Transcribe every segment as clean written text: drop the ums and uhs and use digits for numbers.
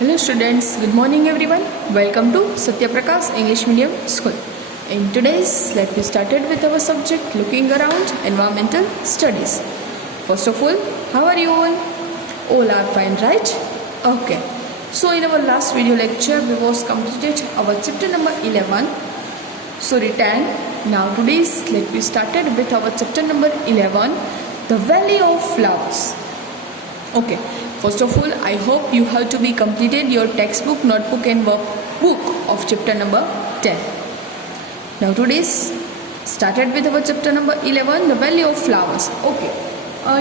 Hello students, good morning everyone. Welcome to Satya Prakash English Medium School. In today's, let me started with our subject looking around environmental studies. First of all, how are you all? All are fine, right? Okay. So in our last video lecture, we was completed our chapter number 11. So written. Now today's, let me started with our chapter number 11, the value of flowers. Okay. First of all, I hope you have to be completed your textbook, notebook and workbook of chapter number 10. Now today's started with our chapter number 11, the value of flowers. Okay,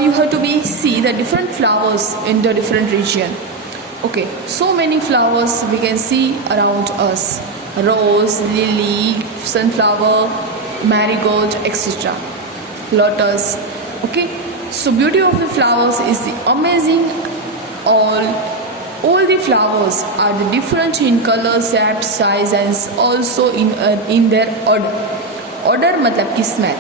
you have to be see the different flowers in the different region. Okay, so many flowers we can see around us: rose, lily, sunflower, marigold, etc. Lotus. Okay, so beauty of the flowers is the amazing. All the flowers are the different in color, shape, size and also in their order. Order मतलब कि smell.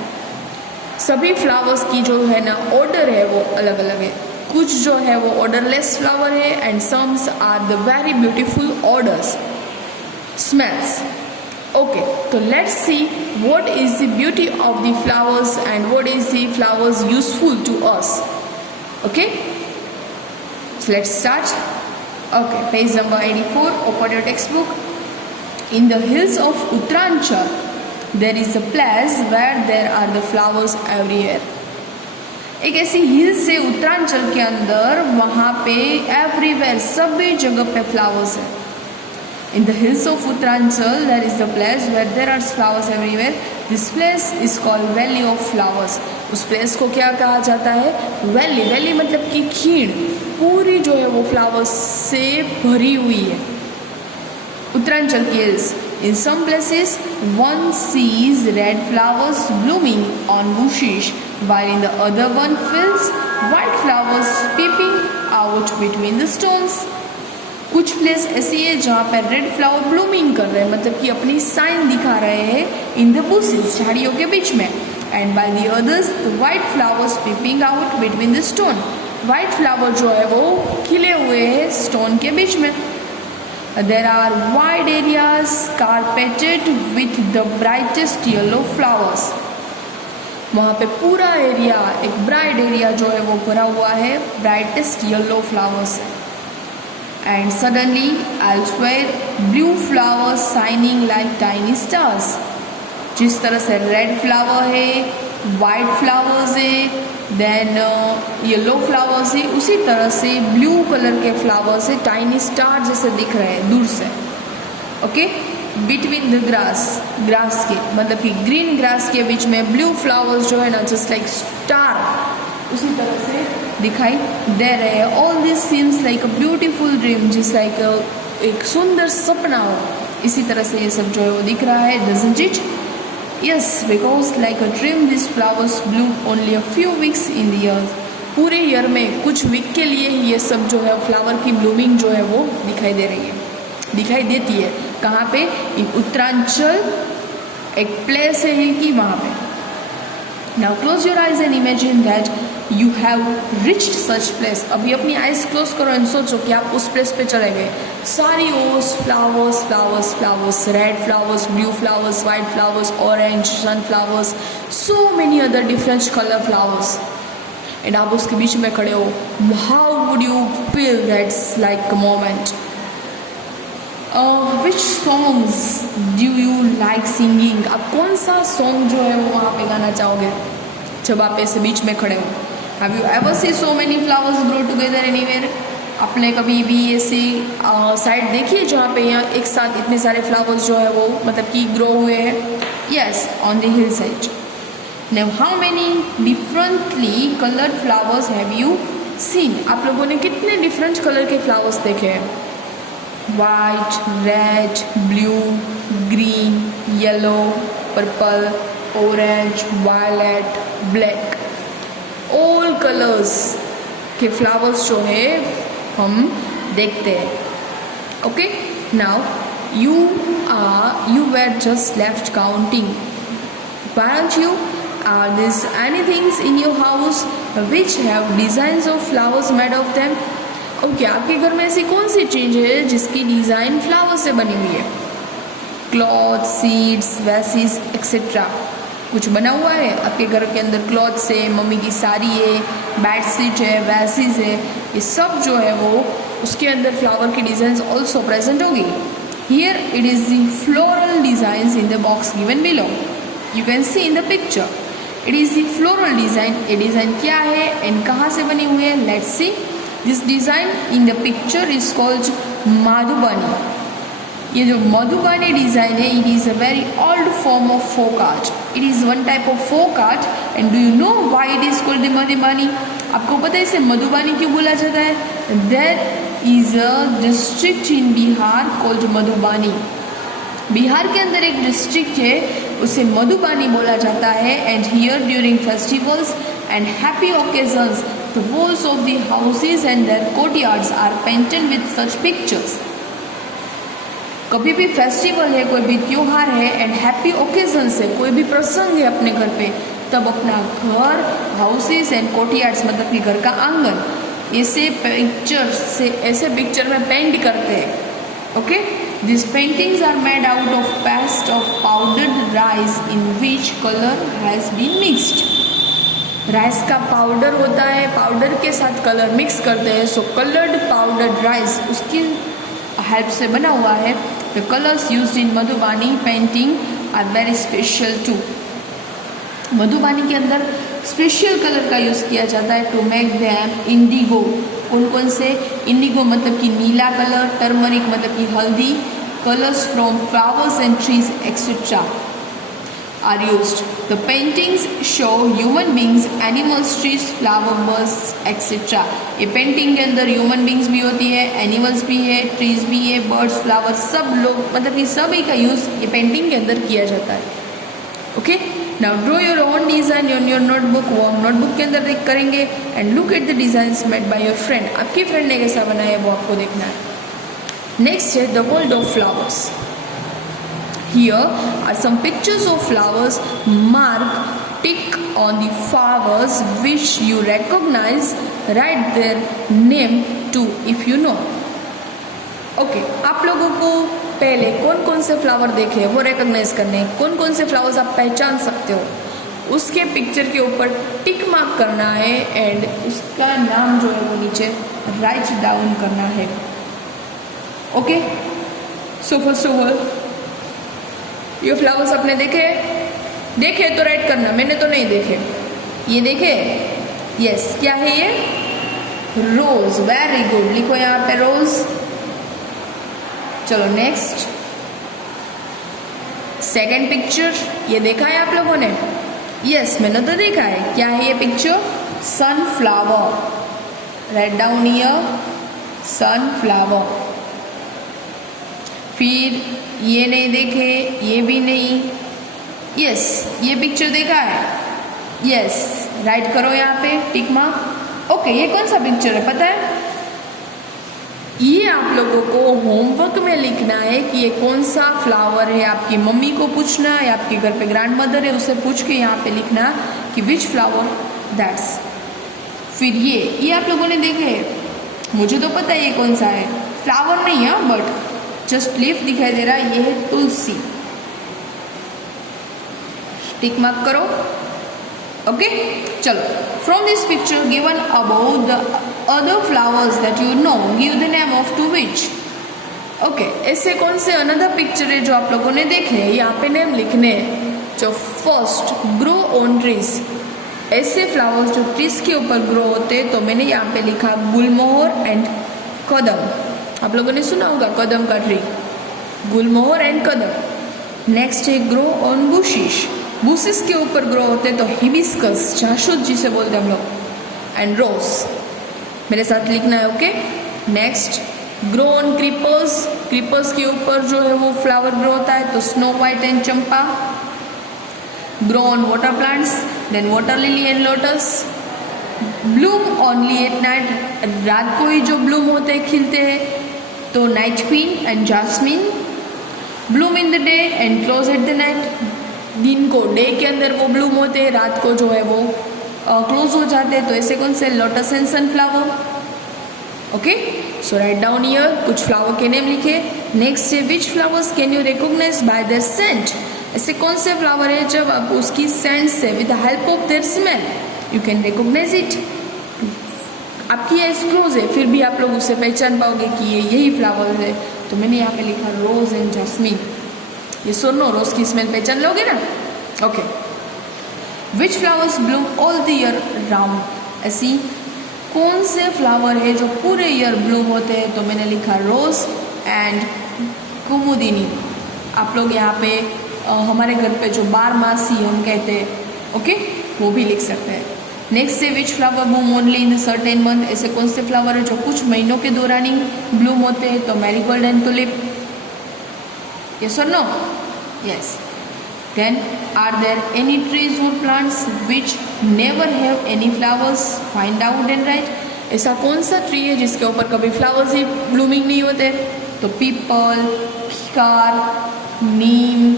सभी flowers की जो है ना order है वो अलग अलग है. कुछ जो है वो ऑर्डरलेस फ्लावर है and some are the very beautiful odours smells. Okay, so let's see what is the beauty of the flowers and what is the flowers useful to us. Okay. Let's start. Okay, page number 84, open your textbook. In the hills of Uttaranchal, there is a place where there are the flowers everywhere. एक ऐसी hills है उत्तरांचल के अंदर, वहाँ पे everywhere सभी जगह पे फ्लावर्स है. In the hills of Uttaranchal, there is a place where there are flowers everywhere. This place is called Valley of Flowers. उस प्लेस को क्या कहा जाता है? वैली. वैली मतलब कि खीण पूरी जो है वो फ्लावर्स से भरी हुई है. उत्तरांचल की hills. In some places, one sees red flowers blooming on bushes, while in the other one feels white flowers peeping out between the stones. कुछ प्लेस ऐसी है जहाँ पर रेड फ्लावर ब्लूमिंग कर रहे हैं, मतलब कि अपनी साइन दिखा रहे हैं इन द बुशेस, झाड़ियों के बीच में. And by the others the white flowers peeping out between the stone. White flower जो है वो खिले हुए हैं स्टोन के बीच में. There are wide areas carpeted with the brightest yellow flowers. वहाँ पे पूरा एरिया एक ब्राइट एरिया जो है वो भरा हुआ है brightest yellow flowers. And suddenly elsewhere blue flowers shining like tiny stars. जिस तरह से रेड फ्लावर है, वाइट फ्लावर्स है, देन येलो फ्लावर्स है, उसी तरह से ब्लू कलर के फ्लावर्स है टाइनी स्टार जैसे दिख रहे हैं दूर से. ओके, बिटवीन द ग्रास के मतलब कि ग्रीन ग्रास के बीच में ब्लू फ्लावर्स जो है ना जस्ट लाइक स्टार उसी तरह से दिखाई दे रहे हैं. All this seems like a beautiful dream, जिस लाइक एक सुंदर सपना हो. इसी तरह से ये सब जो है वो दिख रहा है. Doesn't it? Yes, because like a dream this flowers Bloom only a few weeks in the year. पूरे ईयर में कुछ वीक के लिए ही ये सब जो है फ्लावर की ब्लूमिंग जो है वो दिखाई दे रही है, दिखाई देती है. कहाँ पे? इन उत्तरांचल एक प्लेस है कि वहाँ पे. Now close your eyes and imagine that you have reached such place. अभी अपनी आइज क्लोज करो एंड सोचो कि आप उस प्लेस पे चले गए. सारी ओस flowers flowers flowers, red flowers, blue flowers, white flowers, orange, sunflowers, so many other different colour flowers. And आप उसके बीच में खड़े हो. How would you feel? That's like a moment. Which songs do you like singing? आप कौन सा song जो है वो वहाँ पे गाना चाहोगे जब आप ऐसे बीच में खड़े हो? Have you ever see so many flowers grow together anywhere? आपने कभी भी ऐसी साइड देखी है जहाँ पे यहाँ एक साथ इतने सारे फ्लावर्स जो है वो मतलब कि ग्रो हुए हैं? Yes, on the hill side. Now how many differently coloured flowers have you scene? आप लोगों ने कितने डिफरेंट कलर के फ्लावर्स देखे हैं? white, red, blue, green, yellow, purple, orange, violet, black. all colors के flowers जो है हम देखते हैं. Okay, now you were just left counting. Weren't you? Are there any things in your house which have designs of flowers made of them? Okay, आपके घर में ऐसी कौन सी चीज है जिसकी डिजाइन फ्लावर से बनी हुई है? Cloth, seeds, vases etcetera. कुछ बना हुआ है आपके घर के अंदर, क्लॉथ्स है, मम्मी की साड़ी है, बेडशीट है, वैसेस है, ये सब जो है वो उसके अंदर फ्लावर की डिजाइन ऑल्सो प्रेजेंट होगी। Here it is the floral designs in the box given below, you can see in the picture. It is the floral design. ये डिजाइन क्या है एंड कहाँ से बनी हुई है? Let's see. This design in the picture is called Madhubani. ये जो मधुबनी डिजाइन है, it is a very old form of folk art. It is one type of folk art and do you know why it is called the Madhubani? आपको पता है इसे मधुबनी क्यों बोला जाता है? There is a district in Bihar called Madhubani. Bihar के अंदर एक डिस्ट्रिक्ट है, उसे मधुबनी बोला जाता है। And here during festivals and happy occasions the walls of the houses and their courtyards are painted with such pictures. कभी भी फेस्टिवल है, कोई भी त्योहार है एंड हैप्पी ओकेजन्स है, कोई भी प्रसंग है अपने घर पे, तब अपना घर, हाउसेस एंड कोर्टयार्ड्स मतलब कि घर का आंगन, ऐसे पिक्चर में पेंट करते हैं। Okay, this paintings are made out of paste of powdered rice in which colour has been mixed. Rice का पाउडर होता है, पाउडर के साथ कलर मिक्स करते हैं, सो कलर्ड पाउडर्ड राइस उसकी हेल्प से बना हुआ है। The colours used in Madhubani painting are very special too. Madhubani के अंदर स्पेशल कलर का यूज़ किया जाता है टू मेक दैम इंडिगो। कौन कौन से? इंडिगो मतलब कि नीला कलर, टर्मरिक मतलब कि हल्दी, colours from flowers and trees etcetera are used. The paintings show human beings, animals, trees, flower, birds, etc. ये पेंटिंग के अंदर ह्यूमन बींग्स भी होती है, एनिमल्स भी है, ट्रीज भी है, बर्ड्स, फ्लावर्स, सब लोग मतलब कि सभी का यूज़ ये पेंटिंग के अंदर किया जाता है। Okay, now draw your own design on your notebook. वो हम नोटबुक के अंदर देख करेंगे and look at the designs made by your friend. आपकी फ्रेंड ने कैसा बनाया है वो आपको देखना है। नेक्स्ट है the world of flowers. Here are some pictures of flowers. Mark tick on the flowers which you recognize. Write their name too if you know. Okay, आप लोगों को पहले कौन कौन से फ्लावर देखे वो रिकॉग्नाइज करने हैं। कौन कौन से फ्लावर्स आप पहचान सकते हो, उसके पिक्चर के ऊपर टिक मार्क करना है एंड उसका नाम जो है वो नीचे राइट डाउन करना है। Okay, so first of all ये फ्लावर्स आपने देखे तो राइट करना। मैंने तो नहीं देखे, ये देखे? यस, क्या है ये? रोज। वेरी गुड, लिखो यहाँ पे रोज। चलो नेक्स्ट, सेकंड पिक्चर ये देखा है आप लोगों ने? यस, मैंने तो देखा है। क्या है ये picture? Sunflower. Right down here, sunflower. फिर ये नहीं देखे, ये भी नहीं। यस, ये पिक्चर देखा है? यस, राइट करो यहाँ पे टिक मार्क। ओके, ये कौन सा पिक्चर है पता है? ये आप लोगों को होमवर्क में लिखना है कि ये कौन सा फ्लावर है। आपकी मम्मी को पूछना है, आपके घर पे ग्रैंड मदर है, उससे पूछ के यहाँ पे लिखना कि विच फ्लावर दैट्स। फिर ये आप लोगों ने देखे है? मुझे तो पता है ये कौन सा है, फ्लावर नहीं है बट जस्ट लीफ दिखाई दे रहा है, ये है तुलसी। टिक मार्क करो। ओके, चलो। From this picture given about the other flowers that you know, give the name of two which. Okay, ऐसे कौन से अनदर पिक्चर है जो आप लोगों ने देखे, यहाँ पे नेम लिखने हैं। जो फर्स्ट, ग्रो ऑन ट्रीज। ऐसे फ्लावर्स जो ट्रीज के ऊपर ग्रो होते, तो मैंने यहाँ पे लिखा गुलमोहर एंड कदम। आप लोगों ने सुना होगा कदम का tree, Gulmohar and Kadam. Next है ग्रो ऑन बुशिश। बुशिस के ऊपर ग्रो होते तो हिबिस्कस, जासूद जिसे बोलते हैं हम लोग, एंड रोज। मेरे साथ लिखना है। Okay, next grow on creepers. Creepers के ऊपर जो है वो फ्लावर ग्रो होता है, तो snow white and champa. Grow on water plants, then water lily and lotus. Bloom only at night. रात को ही जो ब्लूम होते हैं, खिलते हैं, तो night queen and jasmine. Bloom in the day and close at the night. दिन को डे के अंदर वो ब्लूम होते हैं, रात को जो है वो क्लोज हो जाते हैं, तो ऐसे कौन से? Lotus and sunflower. Okay, so write down here, कुछ फ्लावर के नेम लिखे। नेक्स्ट है which flowers can you recognise by their scent. ऐसे कौन से फ्लावर है जब आप उसकी सेंट से with the help of their smell you can recognise it. आपकी आइज क्लोज है फिर भी आप लोग उसे पहचान पाओगे कि ये यही फ्लावर है। तो मैंने यहाँ पे लिखा रोज एंड जैस्मिन। ये सुनो, रोज की स्मेल पहचान लोगे ना। Okay, which flowers Bloom all the year round. ऐसी कौन से फ्लावर है जो पूरे ईयर ब्लूम होते हैं। तो मैंने लिखा रोज एंड कुमुदिनी। आप लोग यहाँ पे हमारे घर पे जो बारमासी हम कहते हैं, ओके, वो भी लिख सकते हैं। नेक्स्ट है विच flower Bloom only in the certain month. ऐसे कौन से फ्लावर है जो कुछ महीनों के दौरान ही ब्लूम होते हैं। तो मैरीगोल्ड एंड टुलिप। यस और no? Yes. Then are there any trees और plants which never have any flowers. Find out and write. ऐसा कौन सा ट्री है जिसके ऊपर कभी फ्लावर्स ही ब्लूमिंग नहीं होते। तो people, car, Neem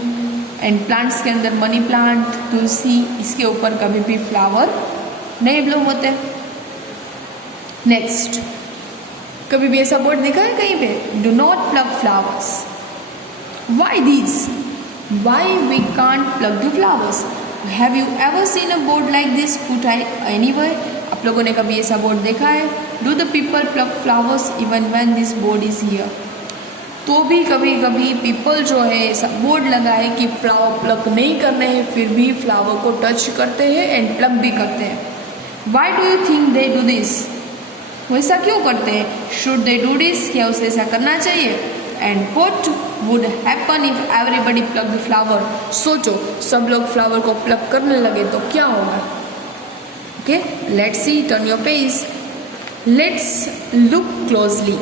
and plants के अंदर मनी प्लांट, तुलसी, इसके ऊपर कभी भी फ्लावर नहीं ब्लूम होते। नेक्स्ट, कभी भी ऐसा बोर्ड देखा है कहीं पे, do not pluck flowers. Why these, why we can't pluck the flowers. Have you ever seen a board like this put anywhere. आप लोगों ने कभी ऐसा बोर्ड देखा है। Do the people pluck flowers even when this board is here. तो भी कभी कभी पीपल जो है ऐसा बोर्ड लगा है कि फ्लावर प्लग नहीं करने हैं, फिर भी फ्लावर को टच करते हैं एंड प्लग भी करते हैं। Why do you think they do this. वैसा क्यों करते हैं। शुड दे डू दिस, क्या उसे ऐसा करना चाहिए। And what would happen if everybody plug the flower. सोचो सब लोग फ्लावर को प्लग करने लगे तो क्या होगा। Okay, let's see, turn your page, let's look closely.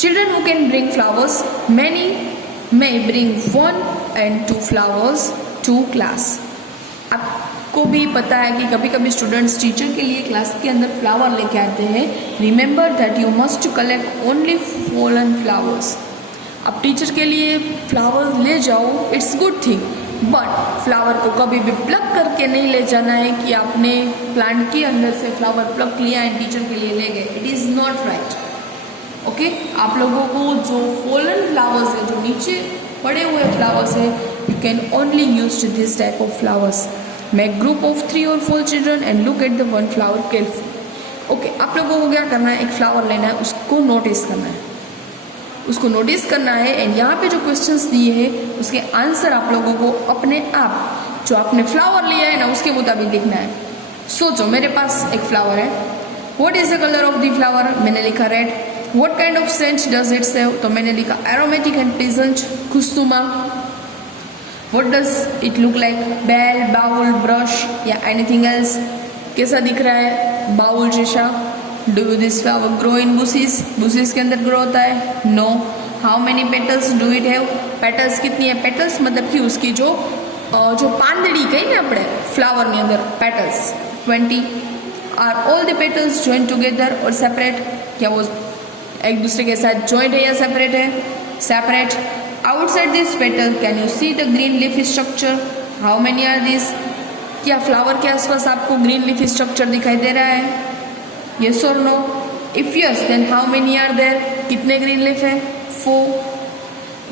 Children who can bring flowers, many may bring 1 and 2 flowers to class. आपको भी पता है कि कभी कभी स्टूडेंट्स टीचर के लिए क्लास के अंदर फ्लावर लेके आते हैं। Remember that you must collect only fallen flowers. आप टीचर के लिए फ्लावर्स ले जाओ, it's good thing, but flower को कभी भी प्लग करके नहीं ले जाना है कि आपने प्लांट के अंदर से फ्लावर प्लग लिया एंड टीचर के लिए ले गए। It is not right. Okay, आप लोगों को जो फॉलन फ्लावर्स है, जो नीचे पड़े हुए फ्लावर्स है, you can only use this type of flowers. Make group of 3 or 4 children and look at the one flower careful. Okay, आप लोगों को क्या करना है, एक फ्लावर लेना है, उसको नोटिस करना है, उसको नोटिस करना है एंड यहाँ पे जो क्वेश्चंस दिए हैं उसके आंसर आप लोगों को अपने आप जो आपने फ्लावर लिया है ना उसके मुताबिक लिखना है। सोचो मेरे पास एक फ्लावर है, what is the colour of the flower. मैंने लिखा red. What kind of scent does it have? तो मैंने लिखा aromatic and pleasant, खुशनुमा। What does it look like? Bell, bowl, brush या anything else? कैसा दिख रहा है, बाउल जैसा। Do this flower grow in bushes? bushes के अंदर ग्रो होता है। No. How many petals do it have? petals कितनी है। petals मतलब कि उसकी जो પાંદડી કહીએ ને આપણે ફ્લાવરની અંદર petals 20. Are all the petals joined together or separate? क्या वो एक दूसरे के साथ joined है या separate है? Separate. Outside this petal, can you see the green leafy structure? How many are these? क्या फ्लावर के आसपास आपको ग्रीन लीफी स्ट्रक्चर दिखाई दे रहा है? Yes or no? If yes, then how many are there? कितने ग्रीन लीफ है? 4.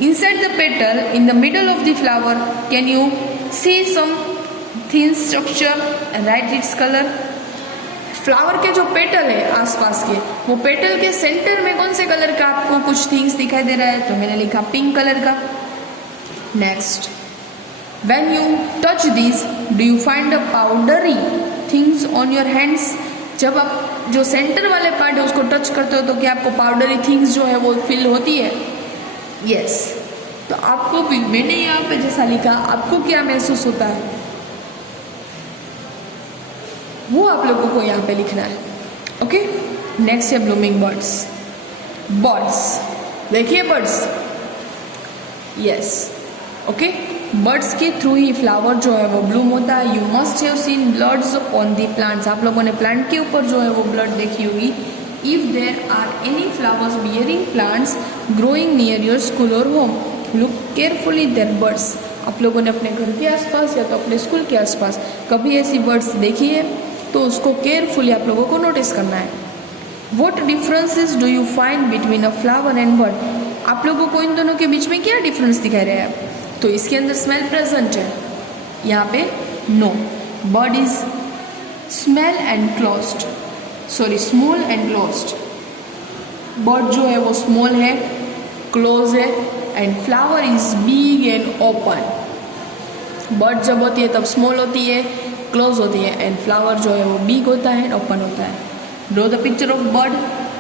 Inside the petal, in the middle of the flower, can you see some thin structure and write its color? Flower के जो petal है आसपास के, वो petal के centre में कौन से कलर का आपको कुछ थिंग्स दिखाई दे रहा है? तो मैंने लिखा पिंक कलर का। Next, when you touch these, do you find a powdery things on your hands? जब आप जो सेंटर वाले पार्ट है उसको टच करते हो तो क्या आपको पाउडरी थिंग्स जो है वो फील होती है? यस। तो आपको भी मैंने यहाँ पे जैसा लिखा, आपको क्या महसूस होता है वो आप लोगों को यहाँ पे लिखना है। ओके, नेक्स्ट है ब्लूमिंग बर्ड्स। बर्ड्स देखिए, बर्ड्स, यस, ओके, बर्ड्स के थ्रू ही फ्लावर जो है वो ब्लूम होता है। You must have seen bloods on the plants. आप लोगों ने प्लांट के ऊपर जो है वो ब्लड देखी होगी। If there are any flowers bearing plants growing near your school और home, look carefully there birds. आप लोगों ने अपने घर के आसपास या तो अपने स्कूल के आसपास कभी ऐसी बर्ड्स देखी है तो उसको केयरफुली आप लोगों को नोटिस करना है। What differences do you find between a flower and bird. आप लोगों को इन दोनों के बीच में क्या डिफरेंस दिखाई रहा है? तो इसके अंदर स्मेल प्रेजेंट है, यहाँ पे no. Bud is smell and closed, sorry small and closed. Bud जो है वो स्मॉल है, क्लोज है, and flower is big and open. Bud जब होती है तब स्मॉल होती है, क्लोज होती है, एंड फ्लावर जो है वो बिग होता है, ओपन होता है। Draw the picture of bud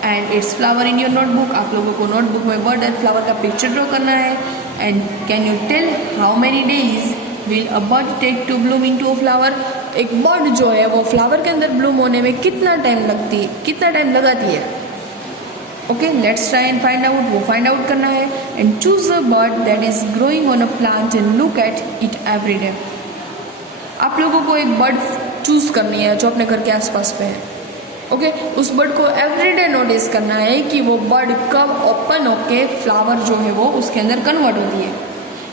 and its flower in your notebook. आप लोगों को नोटबुक में बर्ड एंड फ्लावर का पिक्चर ड्रॉ करना है। And can you tell how many days will a bud take to bloom into a flower. एक bud जो है वो फ्लावर के अंदर ब्लूम होने में कितना टाइम लगाती है? Okay, let's try and find out. वो फाइंड आउट करना है। And choose a bird that is growing on a plant and look at it every day. आप लोगों को एक बर्ड चूज करनी है जो अपने घर के आसपास पे है। ओके, उस बर्ड को एवरीडे नोटिस करना है कि वो बर्ड कब ओपन होके फ्लावर जो है वो उसके अंदर कन्वर्ट होती है।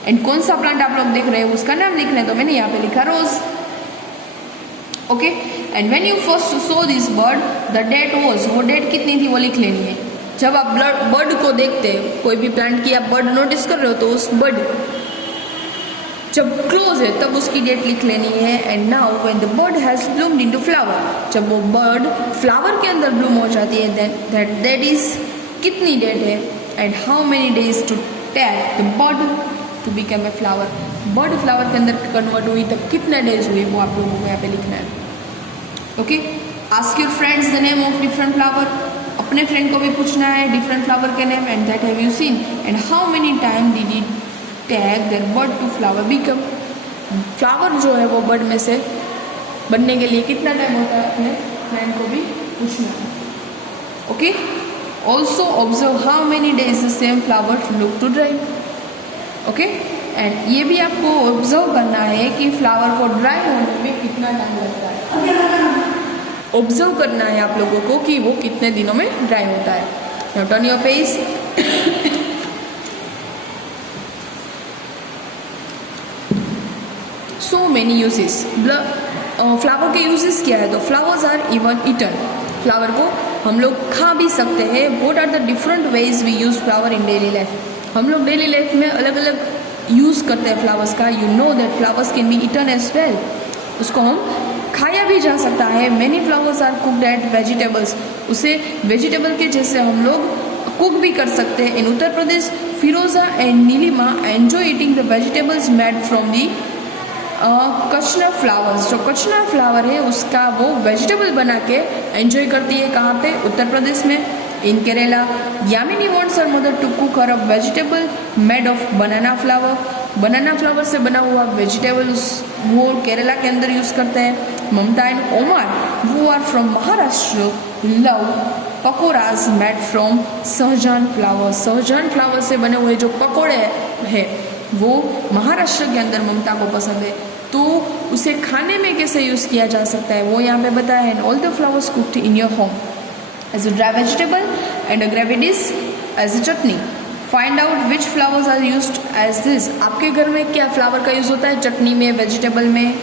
एंड कौन सा प्लांट आप लोग देख रहे हैं उसका नाम लिख रहे हैं, तो मैंने यहाँ पे लिखा rose. Okay, and when you first saw this bird the date was, वो डेट कितनी थी वो लिख लेनी है। जब आप बर्ड को देखते हैं, कोई भी प्लांट की आप बर्ड नोटिस कर रहे हो, तो उस बर्ड जब क्लोज है तब उसकी डेट लिख लेनी है। And now when the bird has bloomed into flower, जब वो बर्ड फ्लावर के अंदर ब्लूम हो जाती है, देन दैट इज कितनी डेट है, and how many days to take the bud to become a flower. Bud flower के अंदर कन्वर्ट हुई तब कितने डेज हुए वो आप लोगों को यहाँ पे लिखना है। Okay, ask your friends the name of different flower. अपने फ्रेंड को भी पूछना है डिफरेंट फ्लावर के name. And that have you seen, and how many time did it take that bud to flower become. Flower जो है वो bird में से बनने के लिए कितना टाइम होता है, अपने फ्रेंड को भी पूछना है। Okay, also observe how many days the same flower look to dry. Okay, and ये भी आपको ऑब्जर्व करना है कि फ्लावर को ड्राई होने में कितना टाइम लगता है। ऑब्जर्व करना है आप लोगों को कि वो कितने दिनों में ड्राई होता है। Now turn your face. So many uses. Flower के यूजेस क्या है? तो flowers are even eaten. Flower को हम लोग खा भी सकते हैं। What are the different ways we use flower in daily life. हम लोग डेली लाइफ में अलग अलग यूज़ करते हैं फ्लावर्स का। You know that flowers can be eaten as well. उसको हम खाया भी जा सकता है। Many flowers are cooked at vegetables. उसे वेजिटेबल के जैसे हम लोग कुक भी कर सकते हैं। In Uttar Pradesh Firoza and Nilima enjoy eating the vegetables made from the kachna flowers. जो कचना फ्लावर है उसका वो वेजिटेबल बना के एंजॉय करती है। कहाँ पे? उत्तर प्रदेश में। In Kerala Yamini wants her mother to cook her a vegetable made of banana flower. Banana flower से बना हुआ वेजिटेबल वो केरला के अंदर यूज़ करते हैं। ममता एंड ओमर वो are from Maharashtra love pakodas made from sahjan flower. सहजान फ्लावर से बने हुए जो पकोड़े हैं वो महाराष्ट्र के अंदर ममता को पसंद है। तो उसे खाने में कैसे यूज़ किया जा सकता है वो यहाँ पे बताया है। All the flowers cooked in your home as a dry vegetable and a gravy dish as a chutney. Find out which flowers are used as this. आपके घर में क्या फ्लावर का यूज़ होता है चटनी में, वेजिटेबल में,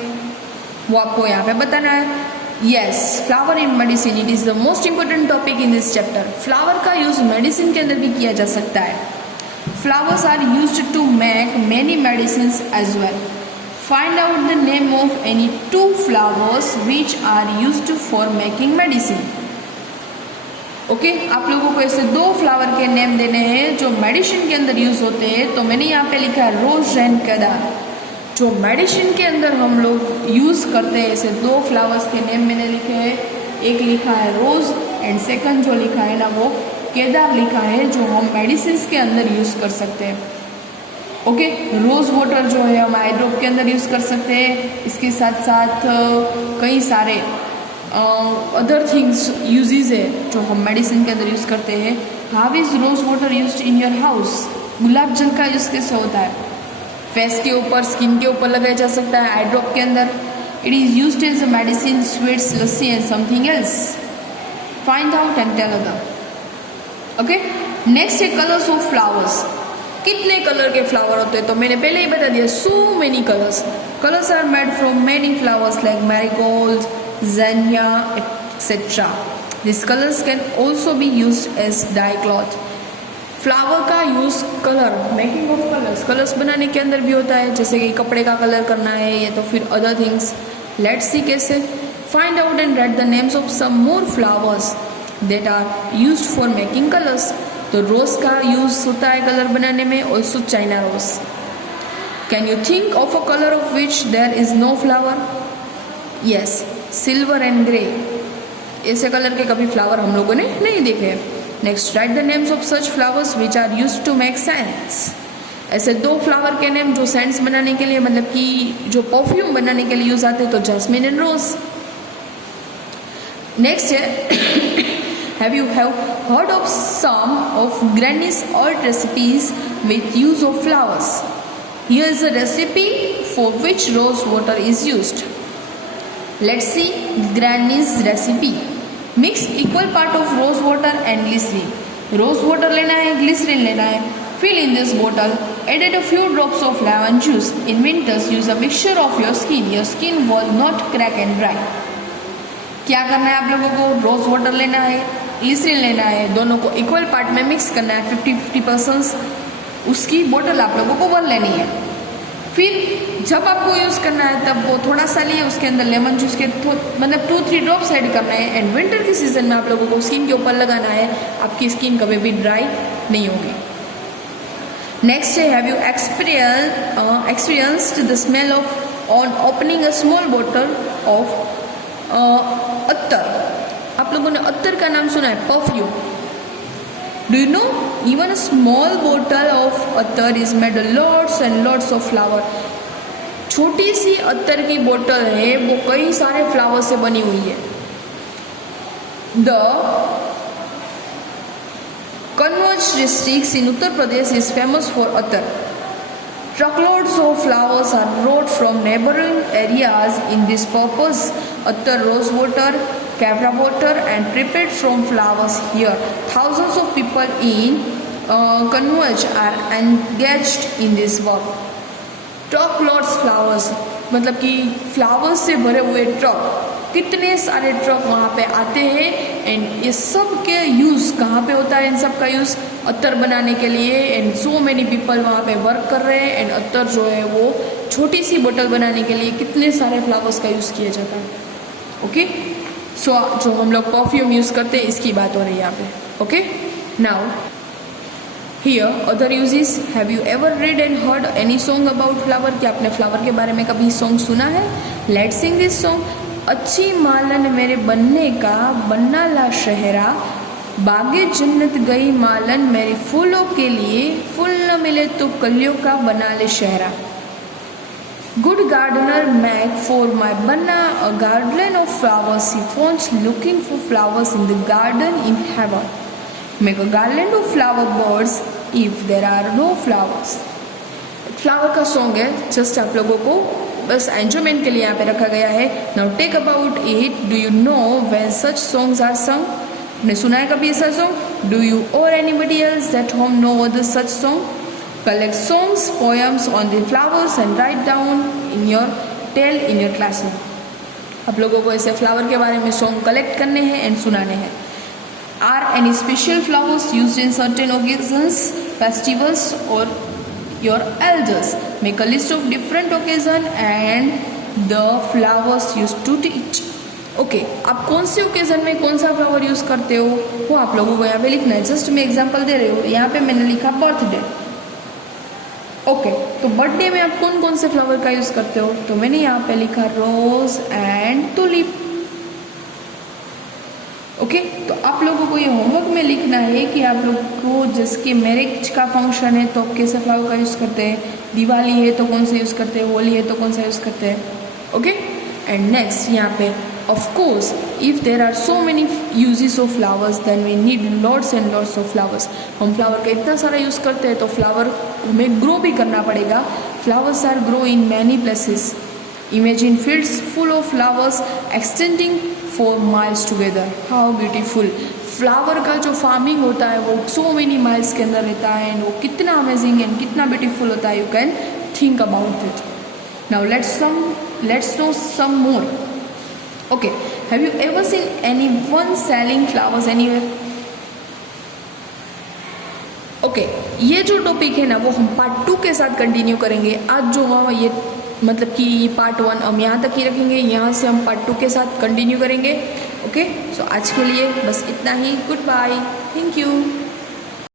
वो आपको यहाँ पे बताना है। Yes, flower in medicine, it is the most important topic in this chapter. Flower का यूज़ मेडिसिन के अंदर भी किया जा सकता है। Flowers are used to make many medicines as well. Find out the name of any two flowers which are used for making medicine. Okay, आप लोगों को ऐसे दो फ्लावर के नेम देने हैं जो मेडिसिन के अंदर यूज़ होते हैं। तो मैंने यहाँ पे लिखा है रोज एंड केदार। जो मेडिसिन के अंदर हम लोग यूज़ करते हैं ऐसे दो फ्लावर्स के नेम मैंने लिखे हैं। एक लिखा है रोज़ एंड सेकंड जो लिखा है ना वो केदार लिखा है, जो हम मेडिसिन के अंदर यूज़ कर सकते हैं। ओके, रोज़ वाटर जो है हम आई ड्रॉप के अंदर यूज़ कर सकते हैं। इसके साथ साथ कई सारे अदर थिंग्स यूजेस है जो हम मेडिसिन के अंदर यूज़ करते हैं। How is rose water used in your house. गुलाब जल का यूज़ कैसे होता है? फेस के ऊपर, स्किन के ऊपर लगाया जा सकता है आई ड्रॉप के अंदर। It is used as a medicine, sweets, lassi and something else. Find out and tell other. Okay, next है कलर्स ऑफ फ्लावर्स। कितने कलर के फ्लावर होते हैं? तो मैंने पहले ही बता दिया, so many colours. Colours are made from many flowers like marigold, zinnia etcetera. This colours can also be use as dye cloth. Flower का use colour, making of colours बनाने के अंदर भी होता है, जैसे कि कपड़े का कलर करना है या तो फिर अदर थिंग्स। लेट्स सी कैसे। Find out and write the names of some more flowers that are used for making colours. तो रोज़ का यूज़ होता है कलर बनाने में, also China rose. Can you think of a colour of which there is no flower? Yes, silver and grey. ऐसे colour के कभी flower हम लोगों ने नहीं देखे हैं। Next, write the names of such flowers which are use to make scents. ऐसे 2 फ्लावर के नेम जो सेंट्स बनाने के लिए, मतलब कि जो परफ्यूम बनाने के लिए यूज आते हैं, तो जैस्मिन एंड रोज। नेक्स्ट है have you heard of some of granny's old recipes with use of flowers? Here is a recipe for which rose water is used. Let's see granny's recipe. Mix equal part of rose water and glycerine. Rose water लेना है, glycerine लेना है। Fill in this bottle, added a few drops of lemon juice. In winters use a mixture of your skin will not crack and dry. क्या करना है आप लोगों को? रोज वाटर लेना है, ग्लिसरीन लेना है, दोनों को इक्वल पार्ट में मिक्स करना है 50-50%। उसकी बोतल आप लोगों को 1 लेनी है। फिर जब आपको यूज़ करना है तब वो थोड़ा सा लिए, उसके अंदर लेमन जूस के मतलब 2-3 ड्रॉप्स ऐड करना है। एंड विंटर के सीजन में आप लोगों को स्किन के ऊपर लगाना है, आपकी स्किन कभी भी ड्राई नहीं होगी। नेक्स्ट है have you experienced the smell of on opening a small bottle of attar. आप लोगों ने अत्तर का नाम सुना है, perfume. Do you know even a small bottle of attar is made lots and lots of flower। छोटी सी अत्तर की बोतल है, वो कई सारे फ्लावर से बनी हुई है। The Kanwaj district in Uttar Pradesh is famous for attar। Truckloads of flowers are brought from neighboring areas in this purpose। Attar, rose water, Cavra water and prepared from flowers here। Thousands of people in Kanwaj are engaged in this work। Truck loads flowers, मतलब कि flowers से भरे हुए truck, कितने सारे truck वहाँ पे आते हैं। एंड ये सब के यूज़ कहाँ पे होता है? इन सब का यूज़ अत्तर बनाने के लिए। एंड सो मेनी पीपल वहाँ पे वर्क कर रहे हैं। एंड अत्तर जो है वो छोटी सी बोतल बनाने के लिए कितने सारे फ्लावर्स का यूज़ किया जाता है। ओके, सो जो हम लोग परफ्यूम यूज़ करते हैं इसकी बात हो रही है यहाँ पे। Okay, now here other uses. Have you ever read and heard any song about flower? क्या आपने फ्लावर के बारे में कभी सॉन्ग सुना है? Let's Singh this song. अच्छी मालन मेरे बनने का, बनना ला शहरा, बागे जन्नत गई मालन मेरी फूलों के लिए, फूल न मिले तो कलियों का बना ले शहरा। Good gardener make for my banna a garden of flowers, he phones looking for flowers in the garden in heaven। Make a garland of flower birds if there are no flowers। Flower का song है, just आप लोगों को बस enjoyment के लिए यहाँ पे रखा गया है। Now talk about it. Do you know when such songs are sung? आपने सुना है कभी ऐसा song? Do you or anybody else at home know other such song? Collect songs, poems on the flowers and write down in your tale in your classroom। आप लोगों को ऐसे flower के बारे में सॉन्ग कलेक्ट करने हैं एंड सुनाने हैं। Are any special flowers used in certain occasions, festivals or your elders? Make a list of different occasion and the flowers used to teach। Okay, आप कौन से ओकेजन में कौन सा फ्लावर यूज़ करते हो वो आप लोगों को यहाँ पे लिखना है। जस्ट मैं एग्जाम्पल दे रही हूँ। यहाँ पे मैंने लिखा बर्थडे। ओके, तो बर्थडे में आप कौन कौन से फ्लावर का यूज़ करते हो? तो मैंने यहाँ पे लिखा रोज एंड टुलिप। ओके, तो आप लोगों को ये होमवर्क में लिखना है कि आप लोग को जिसके मैरिज का फंक्शन है तो आप कैसे फ्लावर का यूज़ करते हैं, दिवाली है तो कौन से यूज़ करते हैं, होली है तो कौन सा यूज़ करते हैं। ओके, एंड नेक्स्ट यहाँ पे of course if there are so many uses of flowers then we need lots and lots of flowers। हम फ्लावर का इतना सारा यूज़ करते हैं तो फ्लावर हमें ग्रो भी करना पड़ेगा। Flowers are grow in many places. Imagine fields full of flowers extending for miles together. How beautiful. Flower का जो फार्मिंग होता है वो सो मेनी माइल्स के अंदर रहता है एंड वो कितना अमेजिंग एंड कितना ब्यूटीफुल होता है। You can think about it. Now let's know some more. Okay, have you ever seen any one selling flowers anywhere? Okay, ये जो टॉपिक है ना वो हम पार्ट 2 के साथ कंटिन्यू करेंगे। आज जो हुआ ये मतलब कि पार्ट 1 हम यहाँ तक ही रखेंगे, यहाँ से हम पार्ट 2 के साथ कंटिन्यू करेंगे। ओके, सो आज के लिए बस इतना ही। Goodbye, thank you.